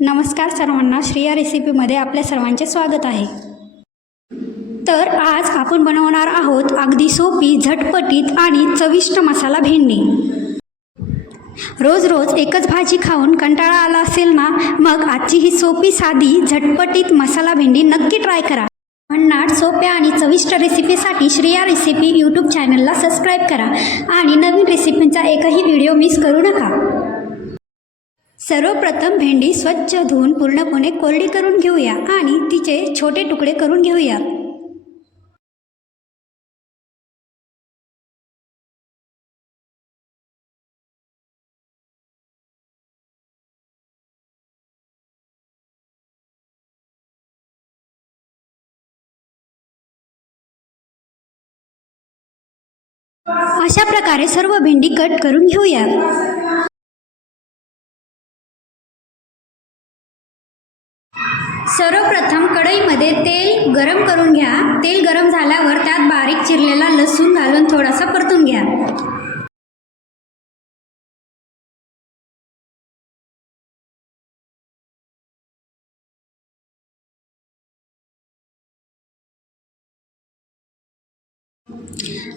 नमस्कार सर्वांना, श्रेया रेसिपीमध्ये आपल्या सर्वांचे स्वागत आहे। तर आज आपण बनवणार आहोत अगदी सोपी, झटपटीत आणि चविष्ट मसाला भेंडी। रोज रोज एकच भाजी खाऊन कंटाळा आला असेल ना, मग आजची ही सोपी, साधी, झटपटीत मसाला भेंडी नक्की ट्राय करा। भन्नाट, सोप्या आणि चविष्ट रेसिपीसाठी श्रेया रेसिपी यूट्यूब चॅनलला सबस्क्राईब करा आणि नवीन रेसिपींचा एकही व्हिडिओ मिस करू नका। सर्वप्रथम भेंडी स्वच्छ धुवून पूर्णपणे कोरडी करून घेऊया आणि तिचे छोटे तुकडे करून घेऊया। अशा प्रकारे सर्व भेंडी कट करून घेऊया। सर्वप्रथम कढईमध्ये तेल गरम करून घ्या। तेल गरम झाल्यावर त्यात बारीक चिरलेला लसूण घालून थोडासा परतून घ्या।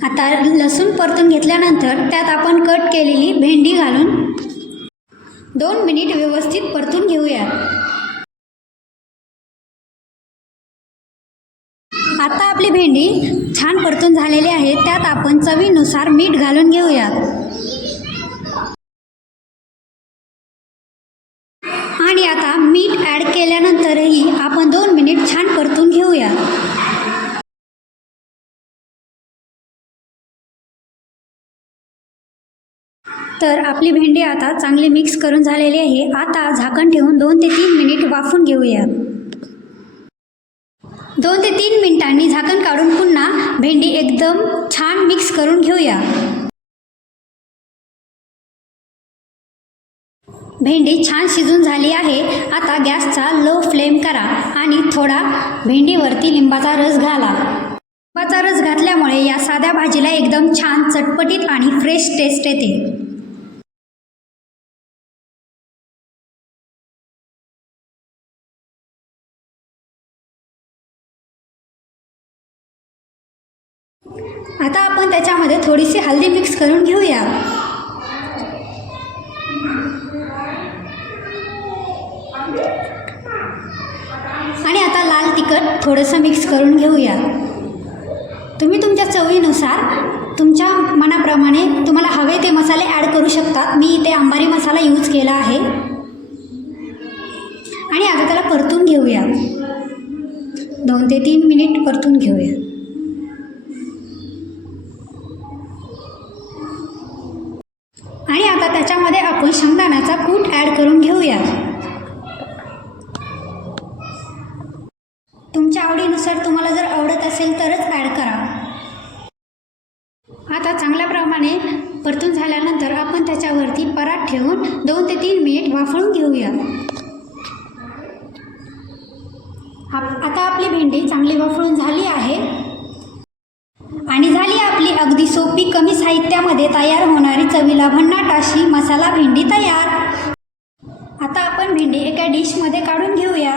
आता लसूण परतून घेतल्यानंतर त्यात आपण कट केलेली भेंडी घालून 2 मिनिट व्यवस्थित परतून घेऊया। आता आपली भेंडी छान परतून झालेली आहे। त्यात आपण चवीनुसार मीठ घालून घेऊया आणि आता मीठ ॲड केल्यानंतरही आपण 2 मिनिट छान परतून घेऊया। तर आपली भेंडी आता चांगली मिक्स करून झालेली आहे। आता झाकण ठेवून 2 ते 3 मिनिट वाफून घेऊया। 2 ते 3 मिनिटांनी झाकण काढून पुन्हा भेंडी एकदम छान मिक्स करून घेऊया। भेंडी छान शिजून झाली आहे। आता गॅसचा लो फ्लेम करा आणि थोडा भेंडीवरती लिंबाचा रस घाला। लिंबाचा रस घातल्यामुळे या साध्या भाजीला एकदम छान चटपटीत आणि फ्रेश टेस्ट येते। आता आपण त्याच्यामध्ये थोडीशी हळदी मिक्स करून घेऊया आणि आता लाल तिखट थोडंसं मिक्स करून घेऊया। तुम्ही तुमच्या चवीनुसार, तुमच्या मनाप्रमाणे तुम्हाला हवे ते मसाले ॲड करू शकता। मी इथे अंबारी मसाला यूज केला आहे आणि आता त्याला परतून घेऊया। 2 ते 3 मिनिट परतून घेऊया। आणि आता त्याच्यामध्ये आपण शेंगदाण्याचा कूट ॲड करून घेऊया। तुमच्या आवडीनुसार, तुम्हाला जर आवडत असेल तरच ॲड करा। आता चांगल्या प्रमाणे परतून झाल्यानंतर आपण त्याच्यावरती परात ठेवून 2 ते 3 मिनिट वाफळून घेऊया। आता आपली भेंडी चांगली वाफळून झाली आहे आणि झाली आपली अगदी सोपी, कमी साहित्यामध्ये तयार होणारी चवीला भन्नाट अशी मसाला भेंडी तयार। आता आपण भेंडी एका डिशमध्ये काढून घेऊया।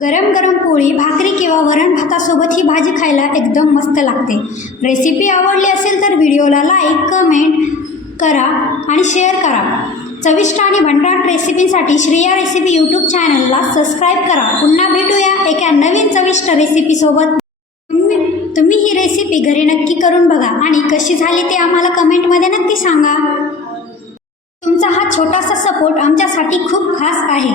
गरम गरम पोळी, भाकरी किंवा वरण भातासोबत ही भाजी खायला एकदम मस्त लागते। रेसिपी आवडली असेल तर व्हिडिओला लाईक, कमेंट करा आणि शेअर करा। चविष्ट आणि भन्नाट रेसिपीसाठी श्रेया रेसिपी यूट्यूब चॅनलला सबस्क्राईब करा। पुन्हा भेटूया एका नवीन चविष्ट रेसिपीसोबत। तुम्ही ही रेसिपी घरी नक्की करून बघा आणि कशी झाली ते आम्हाला कमेंटमध्ये नक्की सांगा। तुमचा हा छोटासा सपोर्ट आमच्यासाठी खूप खास आहे।